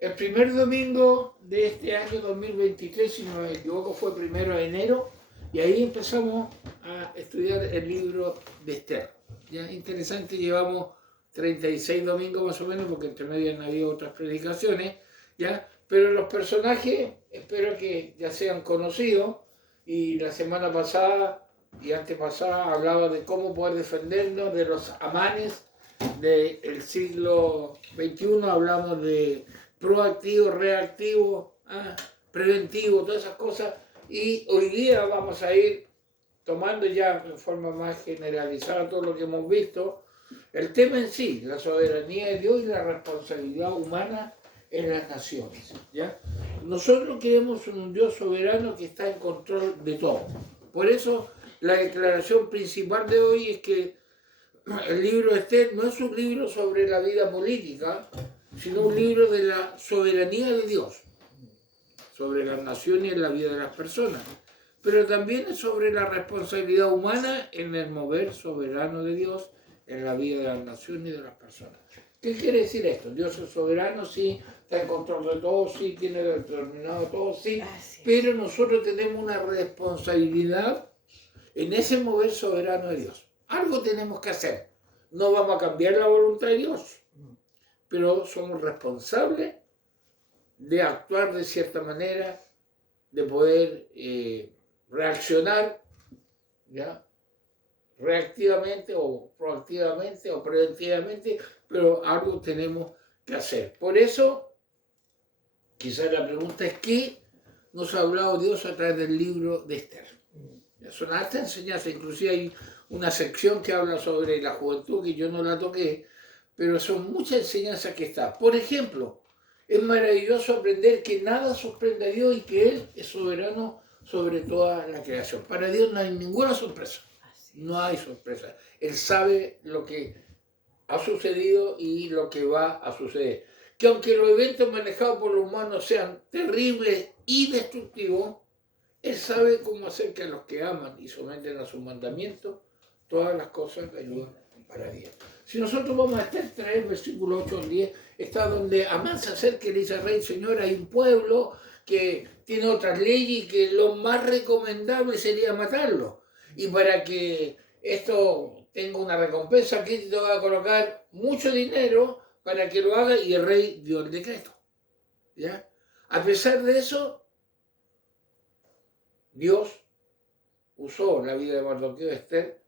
El primer domingo de este año 2023, si no me equivoco, fue 1 de enero, y ahí empezamos a estudiar el libro de Esther. Ya interesante, llevamos 36 domingos más o menos, porque entre medio han habido otras predicaciones, ¿ya? Pero los personajes espero que ya sean conocidos, y la semana pasada y antepasada hablaba de cómo poder defendernos de los amanes del siglo XXI. Hablamos de proactivo, reactivo, preventivo, todas esas cosas. Y hoy día vamos a ir tomando ya en forma más generalizada todo lo que hemos visto. El tema en sí, la soberanía de Dios y la responsabilidad humana en las naciones, ¿ya? Nosotros queremos un Dios soberano que está en control de todo. Por eso la declaración principal de hoy es que el libro de Esther no es un libro sobre la vida política, sino un libro de la soberanía de Dios sobre las naciones y en la vida de las personas. Pero también es sobre la responsabilidad humana en el mover soberano de Dios en la vida de las naciones y de las personas. ¿Qué quiere decir esto? Dios es soberano, sí, está en control de todo, sí, tiene determinado todo, sí, pero nosotros tenemos una responsabilidad en ese mover soberano de Dios. Algo tenemos que hacer. No vamos a cambiar la voluntad de Dios, pero somos responsables de actuar de cierta manera, de poder reaccionar, ¿ya? Reactivamente o proactivamente o preventivamente, pero algo tenemos que hacer. Por eso, quizás la pregunta es: ¿qué nos ha hablado Dios a través del libro de Esther? Son altas enseñanzas, inclusive hay una sección que habla sobre la juventud, que yo no la toqué, pero son muchas enseñanzas que están. Por ejemplo, es maravilloso aprender que nada sorprende a Dios y que Él es soberano sobre toda la creación. Para Dios no hay ninguna sorpresa, no hay sorpresa. Él sabe lo que ha sucedido y lo que va a suceder. Que aunque los eventos manejados por los humanos sean terribles y destructivos, Él sabe cómo hacer que a los que aman y someten a sus mandamientos, todas las cosas ayudan para bien. Si nosotros vamos a Esther 3, versículo 8 al 10, está donde Amán se acerca y le dice al rey: Señor, hay un pueblo que tiene otras leyes y que lo más recomendable sería matarlo. Y para que esto tenga una recompensa, aquí te va a colocar mucho dinero para que lo haga, y el rey dio el decreto, ¿ya? A pesar de eso, Dios usó la vida de Mardoqueo y Esther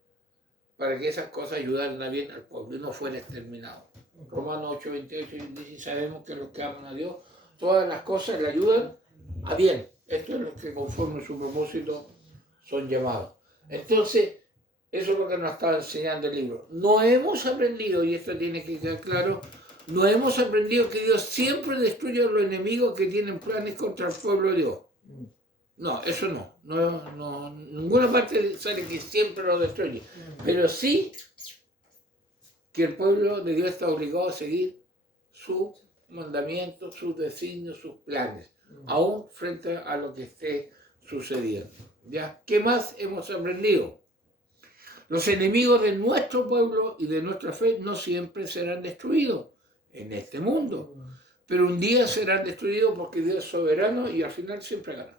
para que esas cosas ayudaran a bien al pueblo y no fuera exterminado. Romanos 8, 28 dice: sabemos que los que aman a Dios, todas las cosas le ayudan a bien. Esto es lo que conforme a su propósito son llamados. Entonces, eso es lo que nos está enseñando el libro. No hemos aprendido, y esto tiene que quedar claro, no hemos aprendido que Dios siempre destruye a los enemigos que tienen planes contra el pueblo de Dios. No, eso no, ninguna parte sale que siempre lo destruye, pero sí que el pueblo de Dios está obligado a seguir sus mandamientos, sus designios, sus planes, aún frente a lo que esté sucediendo. ¿Ya? ¿Qué más hemos aprendido? Los enemigos de nuestro pueblo y de nuestra fe no siempre serán destruidos en este mundo, pero un día serán destruidos porque Dios es soberano y al final siempre gana.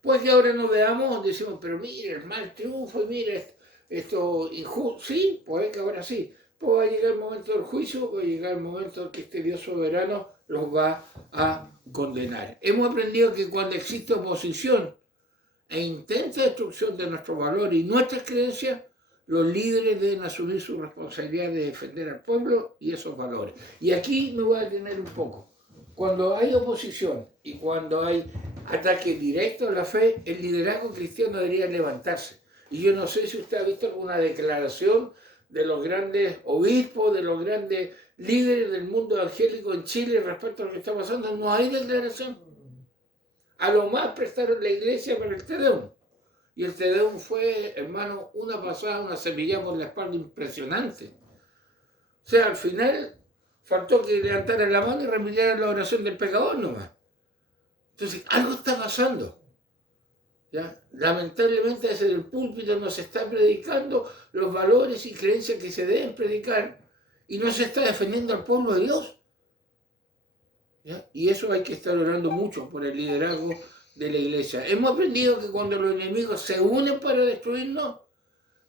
Pues que ahora nos veamos, decimos: pero mire, el mal triunfo, mire, esto injusto. Sí, pues que ahora sí. Pues va a llegar el momento del juicio, va a llegar el momento en que este Dios soberano los va a condenar. Hemos aprendido que cuando existe oposición e intenta destrucción de nuestros valores y nuestras creencias, los líderes deben asumir su responsabilidad de defender al pueblo y esos valores. Y aquí me voy a detener un poco. Cuando hay oposición y cuando hay ataque directo a la fe, el liderazgo cristiano debería levantarse. Y yo no sé si usted ha visto alguna declaración de los grandes obispos, de los grandes líderes del mundo evangélico en Chile respecto a lo que está pasando. No hay declaración. A lo más prestaron la iglesia para el Te Deum. Y el Te Deum fue, hermano, una pasada, una cepillada por la espalda impresionante. O sea, al final faltó que levantaran la mano y remediaran la oración del pecador nomás. Entonces, algo está pasando, ¿ya? Lamentablemente desde el púlpito no se está predicando los valores y creencias que se deben predicar y no se está defendiendo al pueblo de Dios. ¿ya? Y eso hay que estar orando mucho por el liderazgo de la iglesia. Hemos aprendido que cuando los enemigos se unen para destruirnos,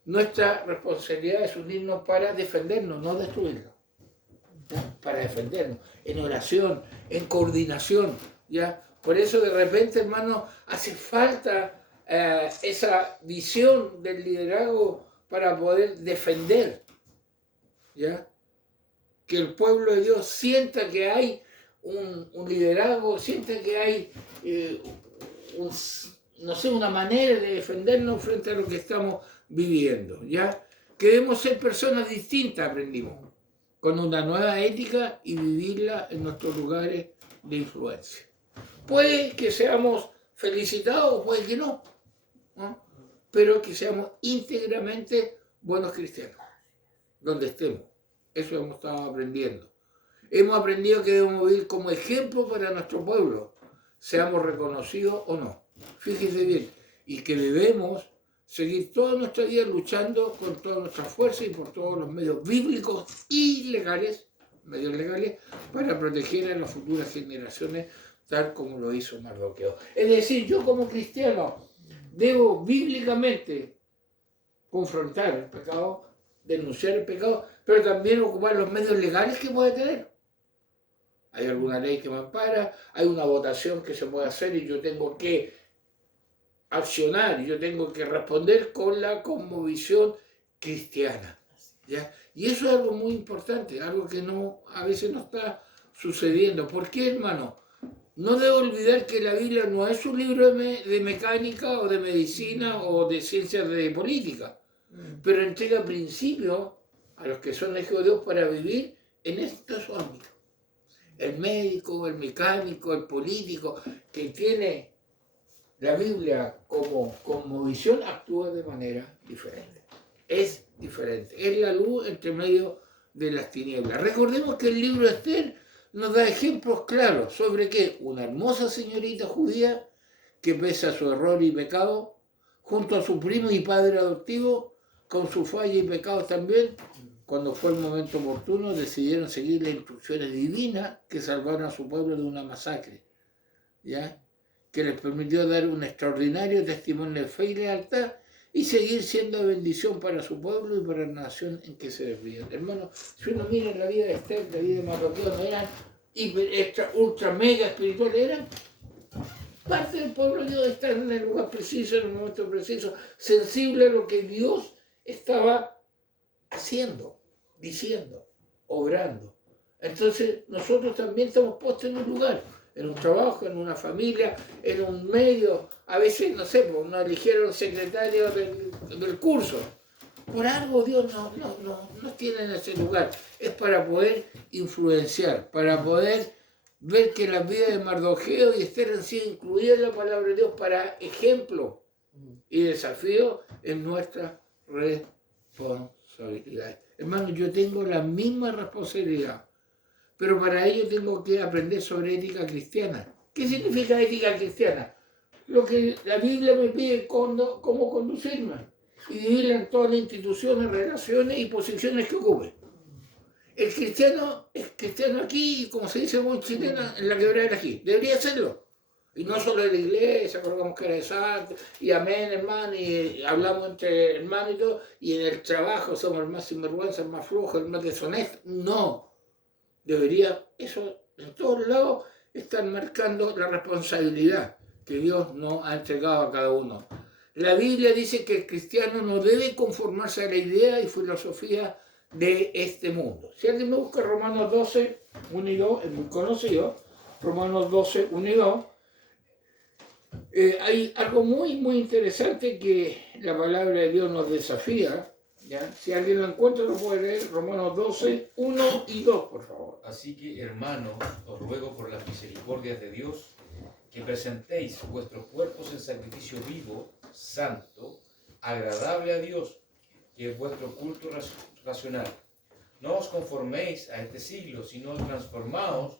nuestra responsabilidad es unirnos para defendernos, no destruirlos. ¿Ya? Para defendernos, en oración, en coordinación. ¿Ya? Por eso de repente, hermano, hace falta esa visión del liderazgo para poder defender. ¿Ya? Que el pueblo de Dios sienta que hay un liderazgo, sienta que hay no sé, una manera de defendernos frente a lo que estamos viviendo. ¿Ya? Que debemos ser personas distintas, aprendimos, con una nueva ética y vivirla en nuestros lugares de influencia. Puede que seamos felicitados o puede que no, ¿no? Pero que seamos íntegramente buenos cristianos, donde estemos. Eso hemos estado aprendiendo. Hemos aprendido que debemos vivir como ejemplo para nuestro pueblo, seamos reconocidos o no. Fíjense bien, y que debemos seguir toda nuestra vida luchando con toda nuestra fuerza y por todos los medios bíblicos y legales, medios legales, para proteger a las futuras generaciones, tal como lo hizo Mardoqueo. Es decir, yo como cristiano debo bíblicamente confrontar el pecado, denunciar el pecado, pero también ocupar los medios legales que puede tener. Hay alguna ley que me ampara, hay una votación que se puede hacer y yo tengo que accionar, yo tengo que responder con la cosmovisión cristiana. ¿Ya? Y eso es algo muy importante, algo que a veces no está sucediendo. ¿Por qué, hermano? No debo olvidar que la Biblia no es un libro de mecánica o de medicina o de ciencias de política, pero entrega principios a los que son hijos de Dios para vivir en estos ámbitos. El médico, el mecánico, el político, que tiene la Biblia como visión, actúa de manera diferente. Es diferente. Es la luz entre medio de las tinieblas. Recordemos que el libro de Esther nos da ejemplos claros sobre que una hermosa señorita judía que pese a su error y pecado, junto a su primo y padre adoptivo, con su falla y pecados también, cuando fue el momento oportuno, decidieron seguir las instrucciones divinas que salvaron a su pueblo de una masacre, ¿ya? Que les permitió dar un extraordinario testimonio de fe y lealtad y seguir siendo de bendición para su pueblo y para la nación en que se desvían. Hermano, si uno mira la vida de Esther, la vida de Mardoqueo, no eran ultra mega espirituales, eran parte del pueblo de Dios, estar en el lugar preciso, en el momento preciso, sensible a lo que Dios estaba haciendo, diciendo, obrando. Entonces nosotros también estamos puestos en un lugar, en un trabajo, en una familia, en un medio. A veces, no sé, nos eligieron secretario del curso. Por algo Dios nos tiene en ese lugar. Es para poder influenciar, para poder ver que las vidas de Mardoqueo y Esther han sido incluidas en la palabra de Dios para ejemplo y desafío en nuestra responsabilidad. Hermano, yo tengo la misma responsabilidad, pero para ello tengo que aprender sobre ética cristiana. ¿Qué significa ética cristiana? Lo que la Biblia me pide cómo conducirme y vivirla en todas las instituciones, relaciones y posiciones que ocupe. El cristiano es cristiano aquí, como se dice en chilena, en la quebrada de aquí. Debería serlo. Y no solo en la iglesia, colocamos cara de santo, y amén, hermano, y hablamos entre hermanos y todo, y en el trabajo somos el más sinvergüenza, el más flojo, el más deshonesto. No. Debería, eso en todos lados, estar marcando la responsabilidad que Dios nos ha entregado a cada uno. La Biblia dice que el cristiano no debe conformarse a la idea y filosofía de este mundo. Si alguien me busca Romanos 12, 1 y 2, es muy conocido, Romanos 12, 1 y 2, hay algo muy, muy interesante que la palabra de Dios nos desafía, ¿ya? Si alguien lo encuentra, lo puede leer, Romanos 12, 1 y 2, por favor. Así que, hermanos, os ruego por las misericordias de Dios, que presentéis vuestros cuerpos en sacrificio vivo, santo, agradable a Dios, que es vuestro culto racional. No os conforméis a este siglo, sino transformaos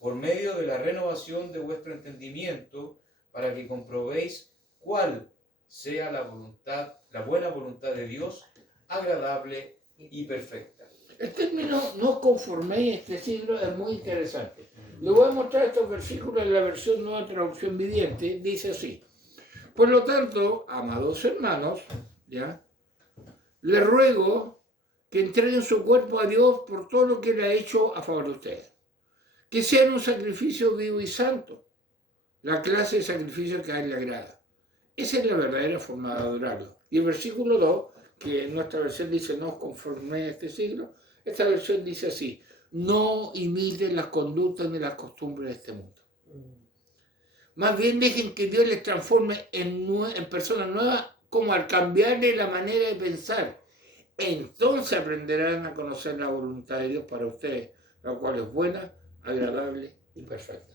por medio de la renovación de vuestro entendimiento, para que comprobéis cuál sea la buena voluntad de Dios, agradable y perfecta. El término no conforméis a este siglo es muy interesante. Le voy a mostrar estos versículos en la versión Nueva Traducción Viviente. Dice así: por lo tanto, amados hermanos, ¿ya? Les ruego que entreguen su cuerpo a Dios por todo lo que Él ha hecho a favor de ustedes. Que sean un sacrificio vivo y santo, la clase de sacrificio que a Él le agrada. Esa es la verdadera forma de adorarlo. Y el versículo 2, que en nuestra versión dice: no os conforméis a este siglo, esta versión dice así: no imiten las conductas ni las costumbres de este mundo. Más bien dejen que Dios les transforme en personas nuevas, como al cambiarle la manera de pensar. Entonces aprenderán a conocer la voluntad de Dios para ustedes, la cual es buena, agradable y perfecta.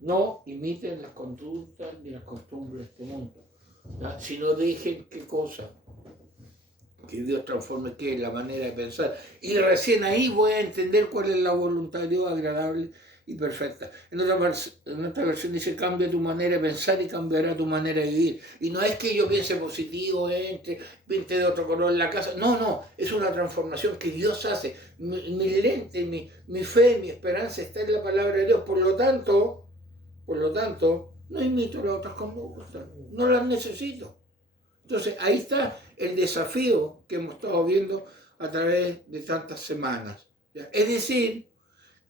No imiten las conductas ni las costumbres de este mundo, ¿no? Sino dejen qué cosa, que Dios transforme qué, la manera de pensar. Y recién ahí voy a entender cuál es la voluntad de Dios agradable y perfecta. En otra versión dice: cambia tu manera de pensar y cambiará tu manera de vivir. Y no es que yo piense positivo, pinte de otro color en la casa. No, es una transformación que Dios hace. Mi lente, mi fe, mi esperanza está en la palabra de Dios. Por lo tanto, no imito las otras conductas, no las necesito. Entonces, ahí está el desafío que hemos estado viendo a través de tantas semanas. ¿Ya? Es decir,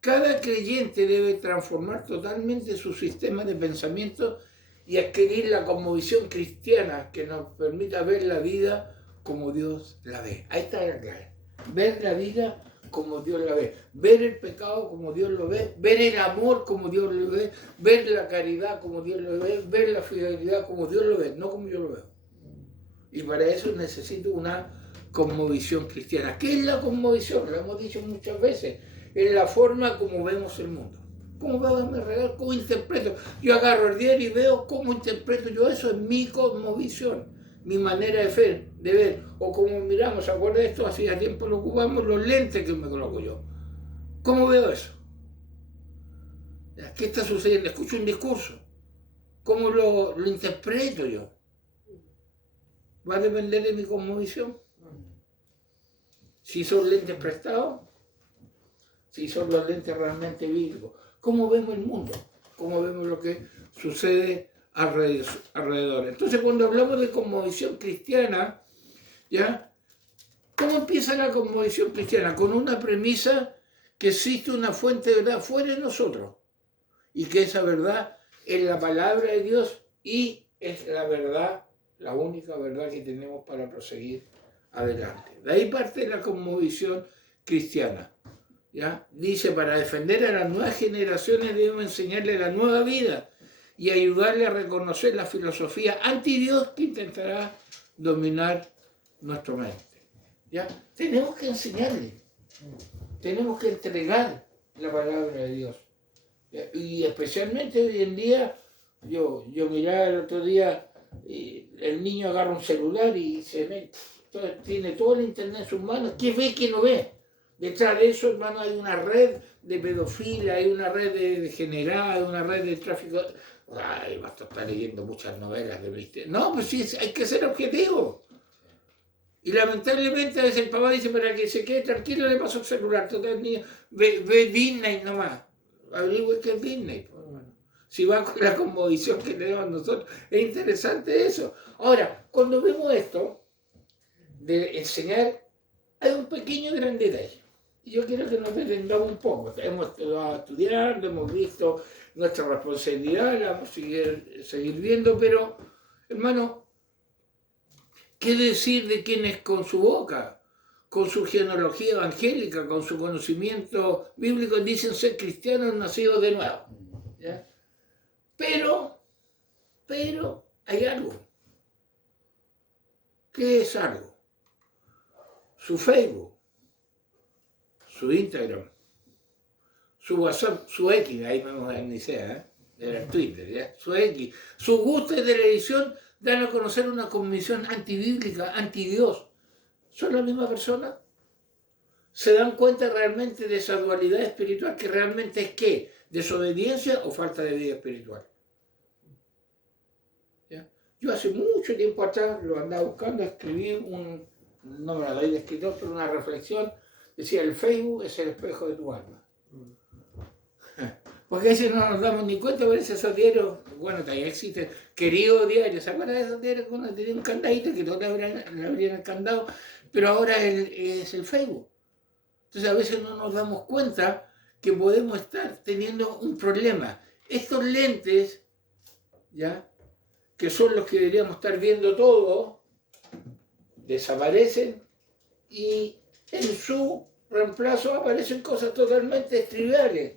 cada creyente debe transformar totalmente su sistema de pensamiento y adquirir la cosmovisión cristiana que nos permita ver la vida como Dios la ve. Ahí está la clave. Ver la vida como Dios la ve. Ver el pecado como Dios lo ve. Ver el amor como Dios lo ve. Ver la caridad como Dios lo ve. Ver la fidelidad como Dios lo ve, no como yo lo veo. Y para eso necesito una cosmovisión cristiana. ¿Qué es la cosmovisión? Lo hemos dicho muchas veces. Es la forma como vemos el mundo. ¿Cómo veo a mi alrededor? ¿Cómo interpreto? Yo agarro el diario y veo cómo interpreto yo eso. Es mi cosmovisión, mi manera de ver. O como miramos, ¿se acuerdan de esto? Hacía tiempo lo ocupamos, los lentes que me coloco yo. ¿Cómo veo eso? ¿Qué está sucediendo? Escucho un discurso. ¿Cómo lo interpreto yo? Va a depender de mi cosmovisión. Si son lentes prestados, si son los lentes realmente bíblicos. ¿Cómo vemos el mundo? ¿Cómo vemos lo que sucede alrededor? Entonces, cuando hablamos de cosmovisión cristiana, ¿ya? ¿Cómo empieza la cosmovisión cristiana? Con una premisa que existe una fuente de verdad fuera de nosotros y que esa verdad es la palabra de Dios y es la verdad, la única verdad que tenemos para proseguir adelante. De ahí parte la cosmovisión cristiana. ¿Ya? Dice: para defender a las nuevas generaciones debemos enseñarles la nueva vida y ayudarle a reconocer la filosofía anti-Dios que intentará dominar nuestra mente. ¿Ya? Tenemos que enseñarle, tenemos que entregar la palabra de Dios. ¿Ya? Y especialmente hoy en día, yo miraba el otro día, el niño agarra un celular y se ve, tiene todo el internet en sus manos. ¿Qué ve, qué no ve? Detrás de eso, hermano, hay una red de pedofilia, hay una red de degenerada, hay una red de tráfico. Ay, basta estar leyendo muchas novelas de misterio. No, pues sí, hay que ser objetivo. Y lamentablemente a veces el papá dice: para que se quede tranquilo le paso el celular. Total, el niño ve Disney nomás. Averigüe qué es Disney. Pues, bueno. Si va con la cosmovisión que tenemos nosotros, es interesante eso. Ahora, cuando vemos esto de enseñar, hay un pequeño gran detalle. Y yo quiero que nos detengamos un poco. Hemos estado estudiando, hemos visto nuestra responsabilidad, la vamos a seguir viendo, pero, hermano, ¿qué decir de quienes con su boca, con su genealogía evangélica, con su conocimiento bíblico, dicen ser cristianos nacidos de nuevo? ¿Ya? Pero hay algo. ¿Qué es algo? Su Facebook, su Instagram, su WhatsApp, su X, ahí me modernicé, era Twitter, ¿ya? Su X, su gusto de televisión dan a conocer una convicción antibíblica, anti-Dios. ¿Son la misma persona? ¿Se dan cuenta realmente de esa dualidad espiritual que realmente es qué? ¿Desobediencia o falta de vida espiritual? ¿Ya? Yo hace mucho tiempo atrás lo andaba buscando, escribí no me la doy de escritor, pero una reflexión. Decía: el Facebook es el espejo de tu alma. Porque a veces no nos damos ni cuenta, por eso esos diarios, bueno, todavía existen, queridos diarios, ¿se acuerdan de esos diarios que uno tenía un candadito que todos le abrían el candado? Pero ahora es el Facebook. Entonces a veces no nos damos cuenta que podemos estar teniendo un problema. Estos lentes, ¿ya?, que son los que deberíamos estar viendo todo, desaparecen y en su reemplazo aparecen cosas totalmente triviales.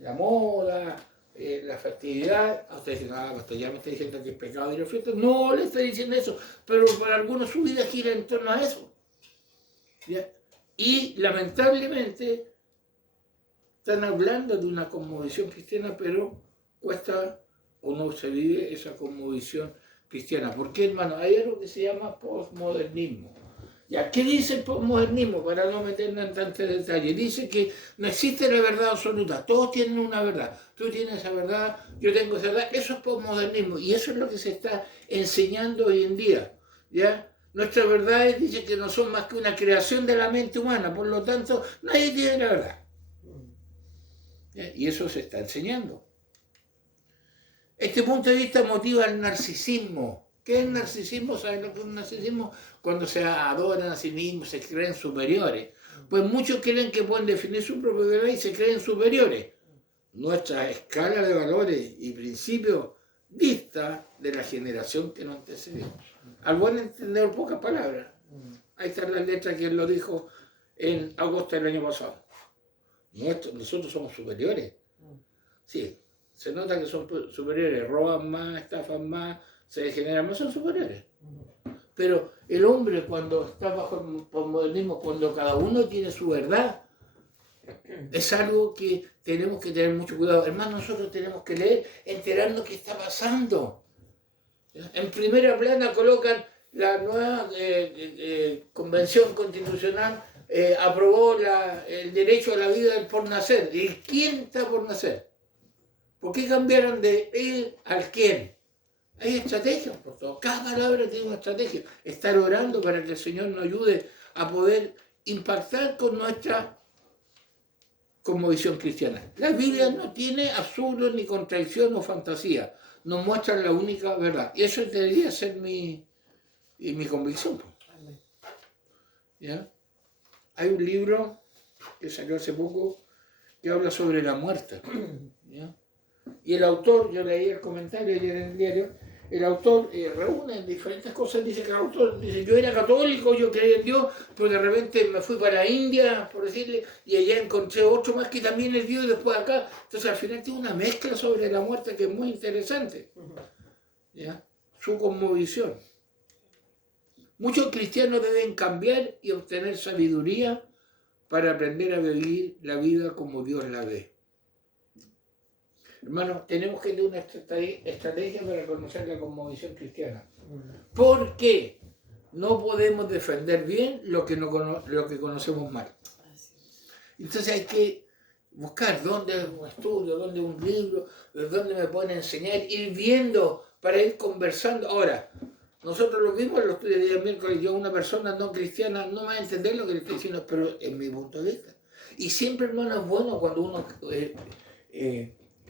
La moda, la festividad. A ustedes dicen, pastor, ya me está diciendo que es pecado ir a fiestas. No le estoy diciendo eso, pero para algunos su vida gira en torno a eso. ¿Ya? Y lamentablemente están hablando de una cosmovisión cristiana, pero cuesta o no se vive esa cosmovisión cristiana. ¿Por qué, hermano? Hay algo que se llama posmodernismo. ¿Ya? ¿Qué dice el posmodernismo? Para no meternos en tantos detalles. Dice que no existe la verdad absoluta. Todos tienen una verdad. Tú tienes esa verdad, yo tengo esa verdad. Eso es posmodernismo. Y eso es lo que se está enseñando hoy en día. ¿Ya? Nuestras verdades dicen que no son más que una creación de la mente humana. Por lo tanto, nadie tiene la verdad. ¿Ya? Y eso se está enseñando. Este punto de vista motiva el narcisismo. ¿Qué es el narcisismo? ¿Saben lo que es un narcisismo? Cuando se adoran a sí mismos, se creen superiores. Pues muchos creen que pueden definir su propia verdad y se creen superiores. Nuestra escala de valores y principios dista de la generación que nos antecedió. Al buen entender, pocas palabras. Ahí está la letra que él lo dijo en agosto del año pasado. Nosotros somos superiores. Sí, se nota que son superiores, roban más, estafan más, se degeneran más, son superiores. Pero el hombre, cuando está bajo el posmodernismo, cuando cada uno tiene su verdad, es algo que tenemos que tener mucho cuidado. Hermano, nosotros tenemos que leer, enterarnos qué está pasando. En primera plana colocan la nueva Convención Constitucional, aprobó el derecho a la vida por nacer. ¿Y quién está por nacer? ¿Por qué cambiaron de él al quién? Hay estrategias por todo. Cada palabra tiene una estrategia. Estar orando para que el Señor nos ayude a poder impactar con nuestra cosmovisión cristiana. La Biblia no tiene absurdo, ni contradicción o fantasía. Nos muestra la única verdad. Y eso debería ser mi convicción. ¿Ya? Hay un libro que salió hace poco que habla sobre la muerte. ¿Ya? Y el autor, yo leí el comentario ayer en el diario, el autor reúne diferentes cosas, dice que el autor dice, yo era católico, yo creía en Dios, pero de repente me fui para India, por decirle, y allá encontré otro más que también es Dios, y después acá. Entonces al final tiene una mezcla sobre la muerte que es muy interesante. ¿Ya? Su cosmovisión. Muchos cristianos deben cambiar y obtener sabiduría para aprender a vivir la vida como Dios la ve. Hermano, tenemos que tener una estrategia para conocer la cosmovisión cristiana. ¿Por qué? No podemos defender bien lo que conocemos mal. Entonces hay que buscar dónde un estudio, dónde un libro, dónde me pueden enseñar, ir viendo para ir conversando. Ahora, nosotros lo vimos en los estudios de día miércoles, yo una persona no cristiana no va a entender lo que le estoy diciendo, pero en mi punto de vista. Y siempre, hermano, es bueno cuando uno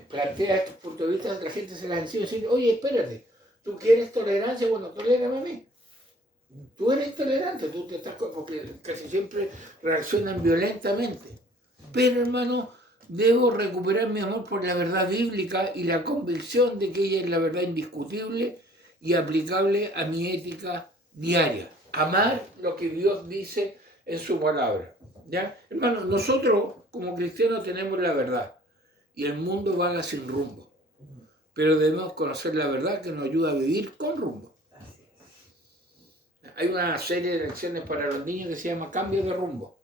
plantea estos puntos de vista, la gente se las encima y dice, oye, espérate, ¿tú quieres tolerancia? Bueno, tolérame a mí. Tú eres intolerante, tú te estás, porque casi siempre reaccionan violentamente. Pero, hermano, debo recuperar mi amor por la verdad bíblica y la convicción de que ella es la verdad indiscutible y aplicable a mi ética diaria. Amar lo que Dios dice en su palabra. ¿Ya? Hermano, nosotros como cristianos tenemos la verdad y el mundo vaga sin rumbo. Pero debemos conocer la verdad que nos ayuda a vivir con rumbo. Hay una serie de lecciones para los niños que se llama Cambio de Rumbo.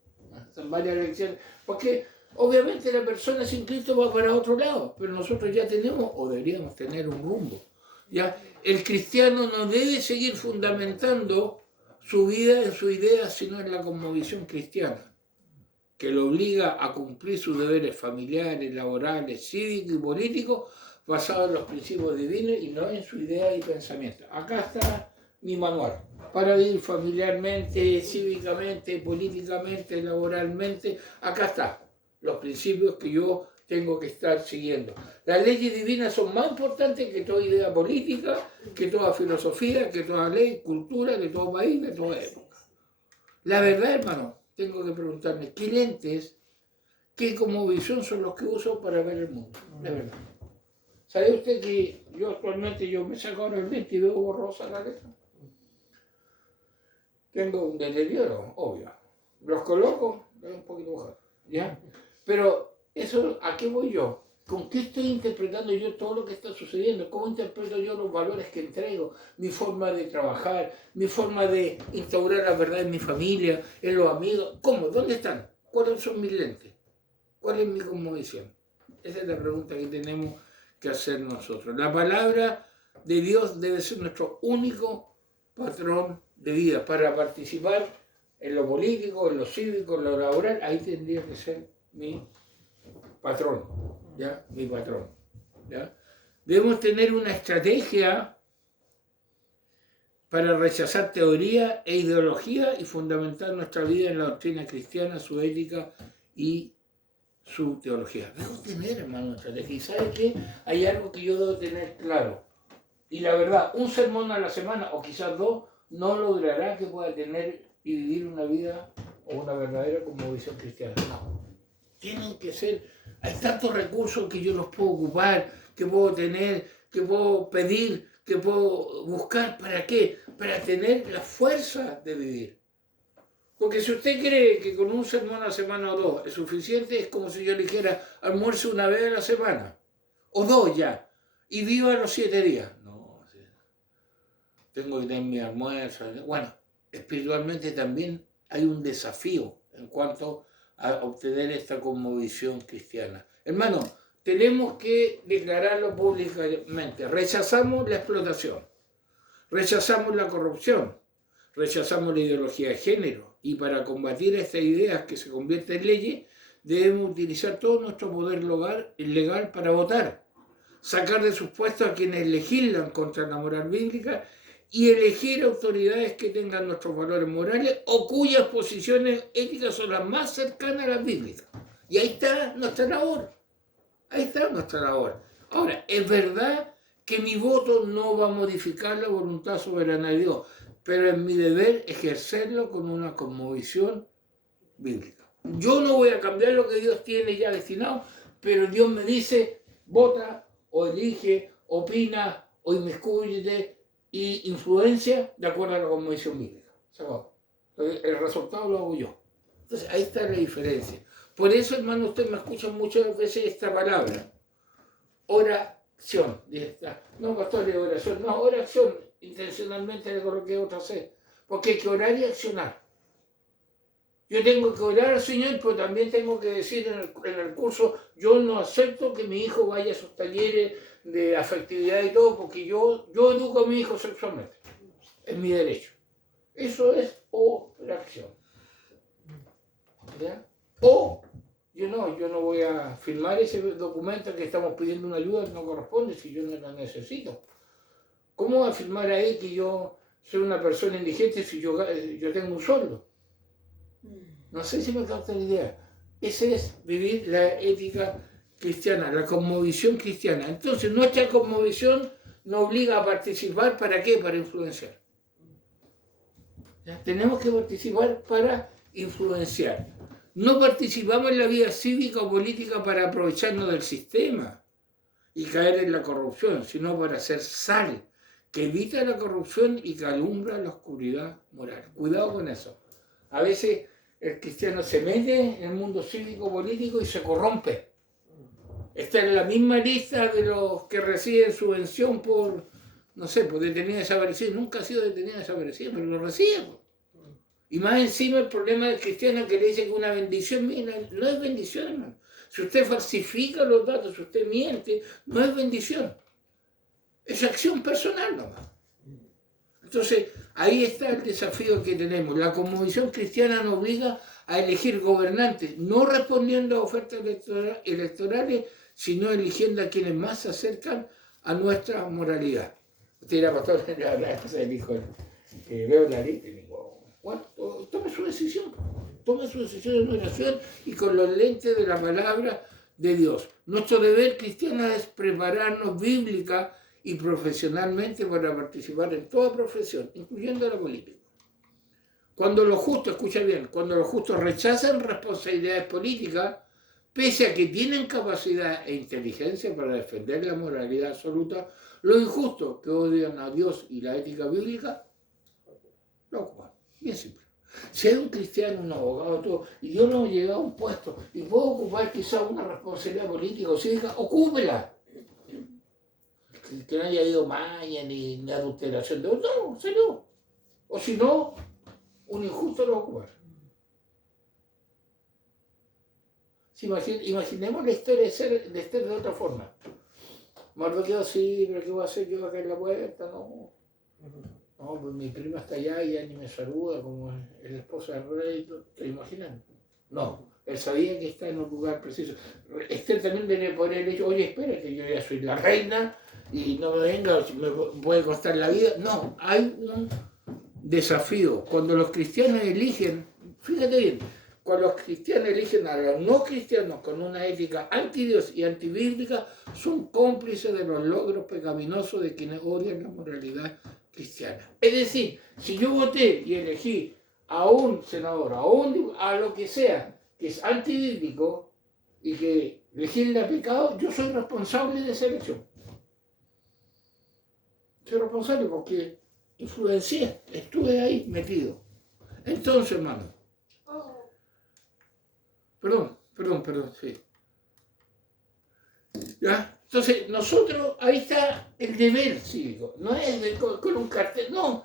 Son varias lecciones. Porque obviamente la persona sin Cristo va para otro lado, pero nosotros ya tenemos o deberíamos tener un rumbo. ¿Ya? El cristiano no debe seguir fundamentando su vida en su idea, sino en la cosmovisión cristiana, que lo obliga a cumplir sus deberes familiares, laborales, cívicos y políticos, basados en los principios divinos y no en su idea y pensamiento. Acá está mi manual, para vivir familiarmente, cívicamente, políticamente, laboralmente. Acá está los principios que yo tengo que estar siguiendo. Las leyes divinas son más importantes que toda idea política, que toda filosofía, que toda ley, cultura, de todo país, de toda época. La verdad, hermano, tengo que preguntarme, ¿qué lentes, qué como visión son los que uso para ver el mundo? La verdad. ¿Sabe usted que yo actualmente me saco ahora el lente y veo borrosa la letra? Tengo un deterioro, obvio. Los coloco, es un poquito mejor, ¿ya? Pero eso, ¿a qué voy yo? ¿Con qué estoy interpretando yo todo lo que está sucediendo? ¿Cómo interpreto yo los valores que entrego? Mi forma de trabajar, mi forma de instaurar la verdad en mi familia, en los amigos. ¿Cómo? ¿Dónde están? ¿Cuáles son mis lentes? ¿Cuál es mi cosmovisión? Esa es la pregunta que tenemos que hacer nosotros. La palabra de Dios debe ser nuestro único patrón de vida para participar en lo político, en lo cívico, en lo laboral. Ahí tendría que ser mi patrón, ¿ya? Mi patrón, ¿ya? Debemos tener una estrategia para rechazar teoría e ideología y fundamentar nuestra vida en la doctrina cristiana, su ética y su teología. Debo tener, hermano, estrategia. ¿Y sabe qué? Hay algo que yo debo tener claro. Y la verdad, un sermón a la semana, o quizás dos, no logrará que pueda tener y vivir una vida o una verdadera cosmovisión cristiana. No. Tienen que ser, hay tantos recursos que yo los puedo ocupar, que puedo tener, que puedo pedir, que puedo buscar. ¿Para qué? Para tener la fuerza de vivir. Porque si usted cree que con un sermón a la semana o dos es suficiente, es como si yo le dijera almuerce una vez a la semana, o dos ya, y viva los 7 días. No, tengo que tener mi almuerzo. Bueno, espiritualmente también hay un desafío en cuanto a obtener esta cosmovisión cristiana. Hermano, tenemos que declararlo públicamente. Rechazamos la explotación, rechazamos la corrupción, rechazamos la ideología de género, y para combatir estas ideas que se convierten en leyes, debemos utilizar todo nuestro poder legal para votar, sacar de sus puestos a quienes legislan contra la moral bíblica y elegir autoridades que tengan nuestros valores morales o cuyas posiciones éticas son las más cercanas a las bíblicas. Y ahí está nuestra labor. Ahí está nuestra labor. Ahora, es verdad que mi voto no va a modificar la voluntad soberana de Dios, pero es mi deber ejercerlo con una cosmovisión bíblica. Yo no voy a cambiar lo que Dios tiene ya destinado, pero Dios me dice, vota o elige, opina o inmiscúyete y influencia de acuerdo a la cosmovisión bíblica. Se acabó. El resultado lo hago yo. Entonces ahí está la diferencia. Por eso, hermano, usted me escucha muchas veces esta palabra, oración. No, pastor, oración. No, oración. Intencionalmente le coloqué otra C. Porque hay que orar y accionar. Yo tengo que orar al Señor, pero también tengo que decir en el curso, yo no acepto que mi hijo vaya a esos talleres de afectividad y todo, porque yo educo a mi hijo sexualmente. Es mi derecho. Eso es oración. ¿Ya? O yo no voy a firmar ese documento que estamos pidiendo una ayuda que no corresponde si yo no la necesito. ¿Cómo voy a afirmar ahí que yo soy una persona indigente si yo tengo un sueldo? No sé si me capta la idea. Ese es vivir la ética cristiana, la cosmovisión cristiana. Entonces, nuestra cosmovisión nos obliga a participar. ¿Para qué? Para influenciar. ¿Ya? Tenemos que participar para influenciar. No participamos en la vida cívica o política para aprovecharnos del sistema y caer en la corrupción, sino para ser sal que evita la corrupción y que alumbra la oscuridad moral. Cuidado con eso. A veces el cristiano se mete en el mundo cívico-político y se corrompe. Está en la misma lista de los que reciben subvención por, no sé, por detenida desaparecida. Nunca ha sido detenida desaparecida, pero lo recibe. Y más encima el problema del cristiano que le dice que una bendición, mira, no es bendición, hermano. Si usted falsifica los datos, si usted miente, no es bendición. Es acción personal nomás. Entonces, ahí está el desafío que tenemos. La cosmovisión cristiana nos obliga a elegir gobernantes, no respondiendo a ofertas electorales, sino eligiendo a quienes más se acercan a nuestra moralidad. Usted dirá, pastor, el hijo, veo la lista y digo, bueno, tome su decisión en oración y con los lentes de la palabra de Dios. Nuestro deber cristiano es prepararnos bíblica y profesionalmente para participar en toda profesión, incluyendo la política. Cuando los justos, escucha bien, cuando los justos rechazan responsabilidades políticas, pese a que tienen capacidad e inteligencia para defender la moralidad absoluta, los injustos que odian a Dios y la ética bíblica, lo ocupan. Bien simple. Si hay un cristiano, un abogado, todo, y yo no he llegado a un puesto y puedo ocupar quizás una responsabilidad política o cívica, ocúpela. Que no haya ido maña ni adulteración de otro, no, serio. O si no, un injusto lo va a ocupar. Si imaginemos la historia de Esther de otra forma. Mardoqueo, sí, pero ¿qué voy a hacer yo acá en la puerta? No. No, pues mi prima está allá y ya ni me saluda como el esposo del rey. ¿Te imaginas? No, él sabía que está en un lugar preciso. Esther también viene por el hecho, oye, espera, que yo ya soy la reina y no me venga, me puede costar la vida. No, hay un desafío. Cuando los cristianos eligen, fíjate bien, cuando los cristianos eligen a los no cristianos con una ética anti-Dios y antibíblica, son cómplices de los logros pecaminosos de quienes odian la moralidad cristiana. Es decir, si yo voté y elegí a un senador, a lo que sea, que es antibíblico y que legisla pecado, yo soy responsable de esa elección. Soy responsable porque influencié, estuve ahí metido. Entonces, hermano, perdón, sí. ¿Ya? Entonces, nosotros, ahí está el deber cívico, no es con un cartel, no.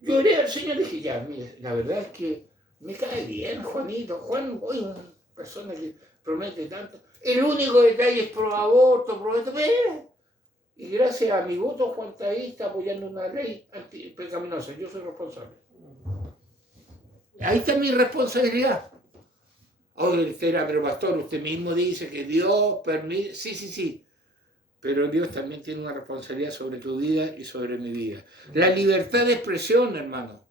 Yo oré al Señor y dije, ya, mire, la verdad es que me cae bien Juanito. Juan, hoy una persona que promete tanto. El único detalle es pro aborto, y gracias a mi voto, Juan está apoyando una ley pecaminosa. Yo soy responsable. Ahí está mi responsabilidad. Oye, pero pastor, usted mismo dice que Dios permite. Sí. Pero Dios también tiene una responsabilidad sobre tu vida y sobre mi vida. La libertad de expresión, hermano.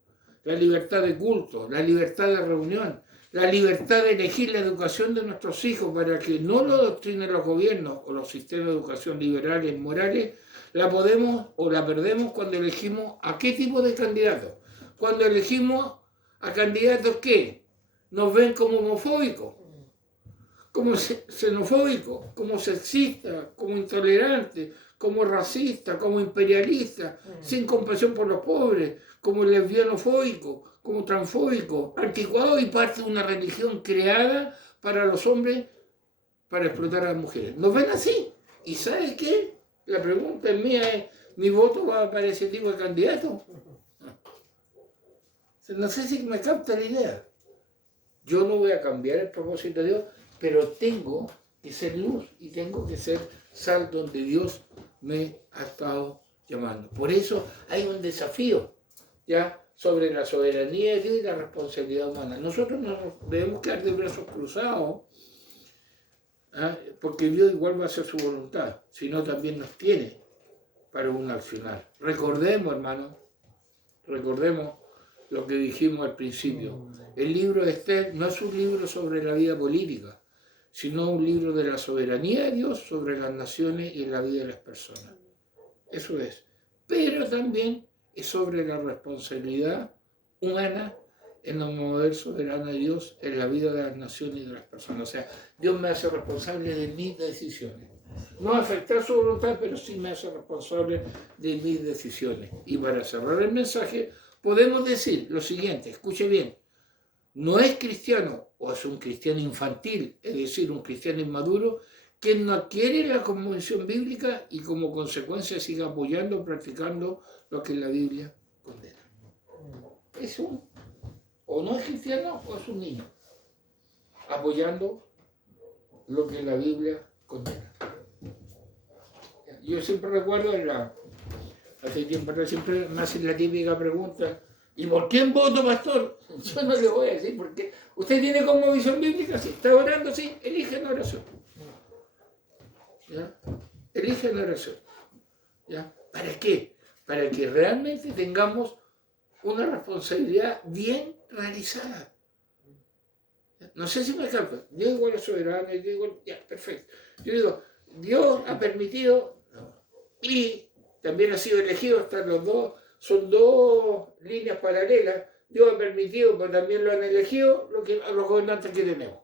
La libertad de culto, la libertad de reunión, la libertad de elegir la educación de nuestros hijos para que no lo adoctrinen los gobiernos o los sistemas de educación liberales, morales, la podemos o la perdemos cuando elegimos a qué tipo de candidatos. Cuando elegimos a candidatos que nos ven como homofóbicos, como xenofóbico, como sexista, como intolerante, como racista, como imperialista, sin compasión por los pobres, como lesbianofóbico, como transfóbico, anticuado y parte de una religión creada para los hombres para explotar a las mujeres. ¿Nos ven así? ¿Y sabes qué? La pregunta mía es, ¿mi voto va para ese tipo de candidato? No sé si me capta la idea. Yo no voy a cambiar el propósito de Dios, pero tengo que ser luz y tengo que ser sal donde Dios me ha estado llamando. Por eso hay un desafío, ¿ya?, sobre la soberanía de Dios y la responsabilidad humana. Nosotros no nos debemos quedar de brazos cruzados, porque Dios igual va a hacer su voluntad, sino también nos tiene para un accionar. Recordemos, hermano, lo que dijimos al principio. El libro de Esther no es un libro sobre la vida política, sino un libro de la soberanía de Dios sobre las naciones y la vida de las personas. Eso es. Pero también es sobre la responsabilidad humana en el mover soberano de Dios en la vida de las naciones y de las personas. O sea, Dios me hace responsable de mis decisiones. No afectar su voluntad, pero sí me hace responsable de mis decisiones. Y para cerrar el mensaje, podemos decir lo siguiente, escuche bien, no es cristiano o es un cristiano infantil, es decir, un cristiano inmaduro, quien no adquiere la convicción bíblica y como consecuencia sigue apoyando o practicando lo que la Biblia condena. Es o no es cristiano o es un niño, apoyando lo que la Biblia condena. Yo siempre recuerdo, hace tiempo siempre me hacen la típica pregunta, ¿y por quién voto, pastor? Yo no le voy a decir por qué. ¿Usted tiene como visión bíblica? Sí. ¿Está orando? Sí. Elige la oración. ¿Ya? Elige la oración. ¿Ya? ¿Para qué? Para que realmente tengamos una responsabilidad bien realizada. No sé si me escapa. Dios igual es soberano, Dios igual, ya, perfecto. Yo digo, Dios ha permitido y también ha sido elegido, están los dos, son dos líneas paralelas. Dios ha permitido, pero también lo han elegido a los gobernantes que tenemos.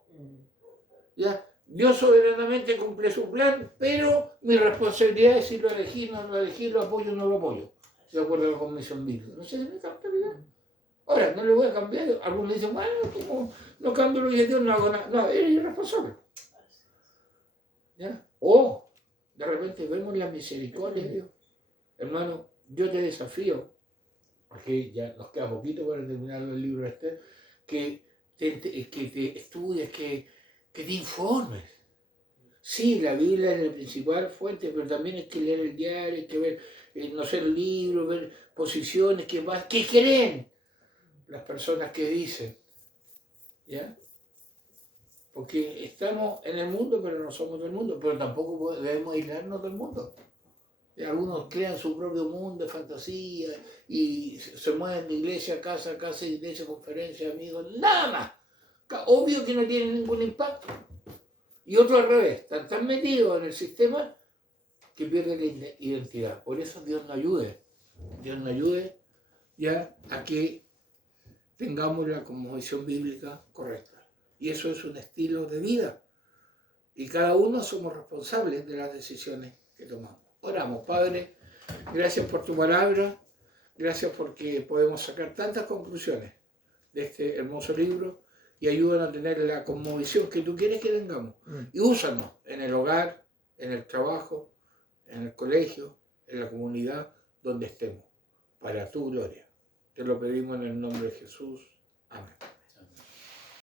¿Ya? Dios soberanamente cumple su plan, pero mi responsabilidad es si lo elegí, no lo elegí, lo apoyo o no lo apoyo. De acuerdo a la Convención Bíblica. No sé si me capta, ¿verdad? Ahora, no le voy a cambiar. Algunos dicen, bueno, como no cambio lo que dice Dios, no hago nada. No, eres irresponsable. ¿Ya? O, de repente vemos la misericordia de Dios. Hermano, yo te desafío, aquí ya nos queda poquito para terminar el libro este, que te estudies, que te informes. Sí, la Biblia es la principal fuente, pero también hay que leer el diario, hay que ver, no sé, el libro, ver posiciones, qué creen las personas que dicen, ¿ya? Porque estamos en el mundo, pero no somos del mundo, pero tampoco debemos aislarnos del mundo. Y algunos crean su propio mundo de fantasía y se mueven de iglesia a casa, iglesia, conferencia, amigos, nada más. Obvio que no tienen ningún impacto. Y otro al revés, están tan metidos en el sistema que pierden la identidad. Por eso Dios nos ayude ya a que tengamos la cosmovisión bíblica correcta. Y eso es un estilo de vida. Y cada uno somos responsables de las decisiones que tomamos. Oramos, Padre, gracias por tu palabra, gracias porque podemos sacar tantas conclusiones de este hermoso libro y ayúdanos a tener la cosmovisión que tú quieres que tengamos. Y úsanos en el hogar, en el trabajo, en el colegio, en la comunidad, donde estemos, para tu gloria. Te lo pedimos en el nombre de Jesús. Amén.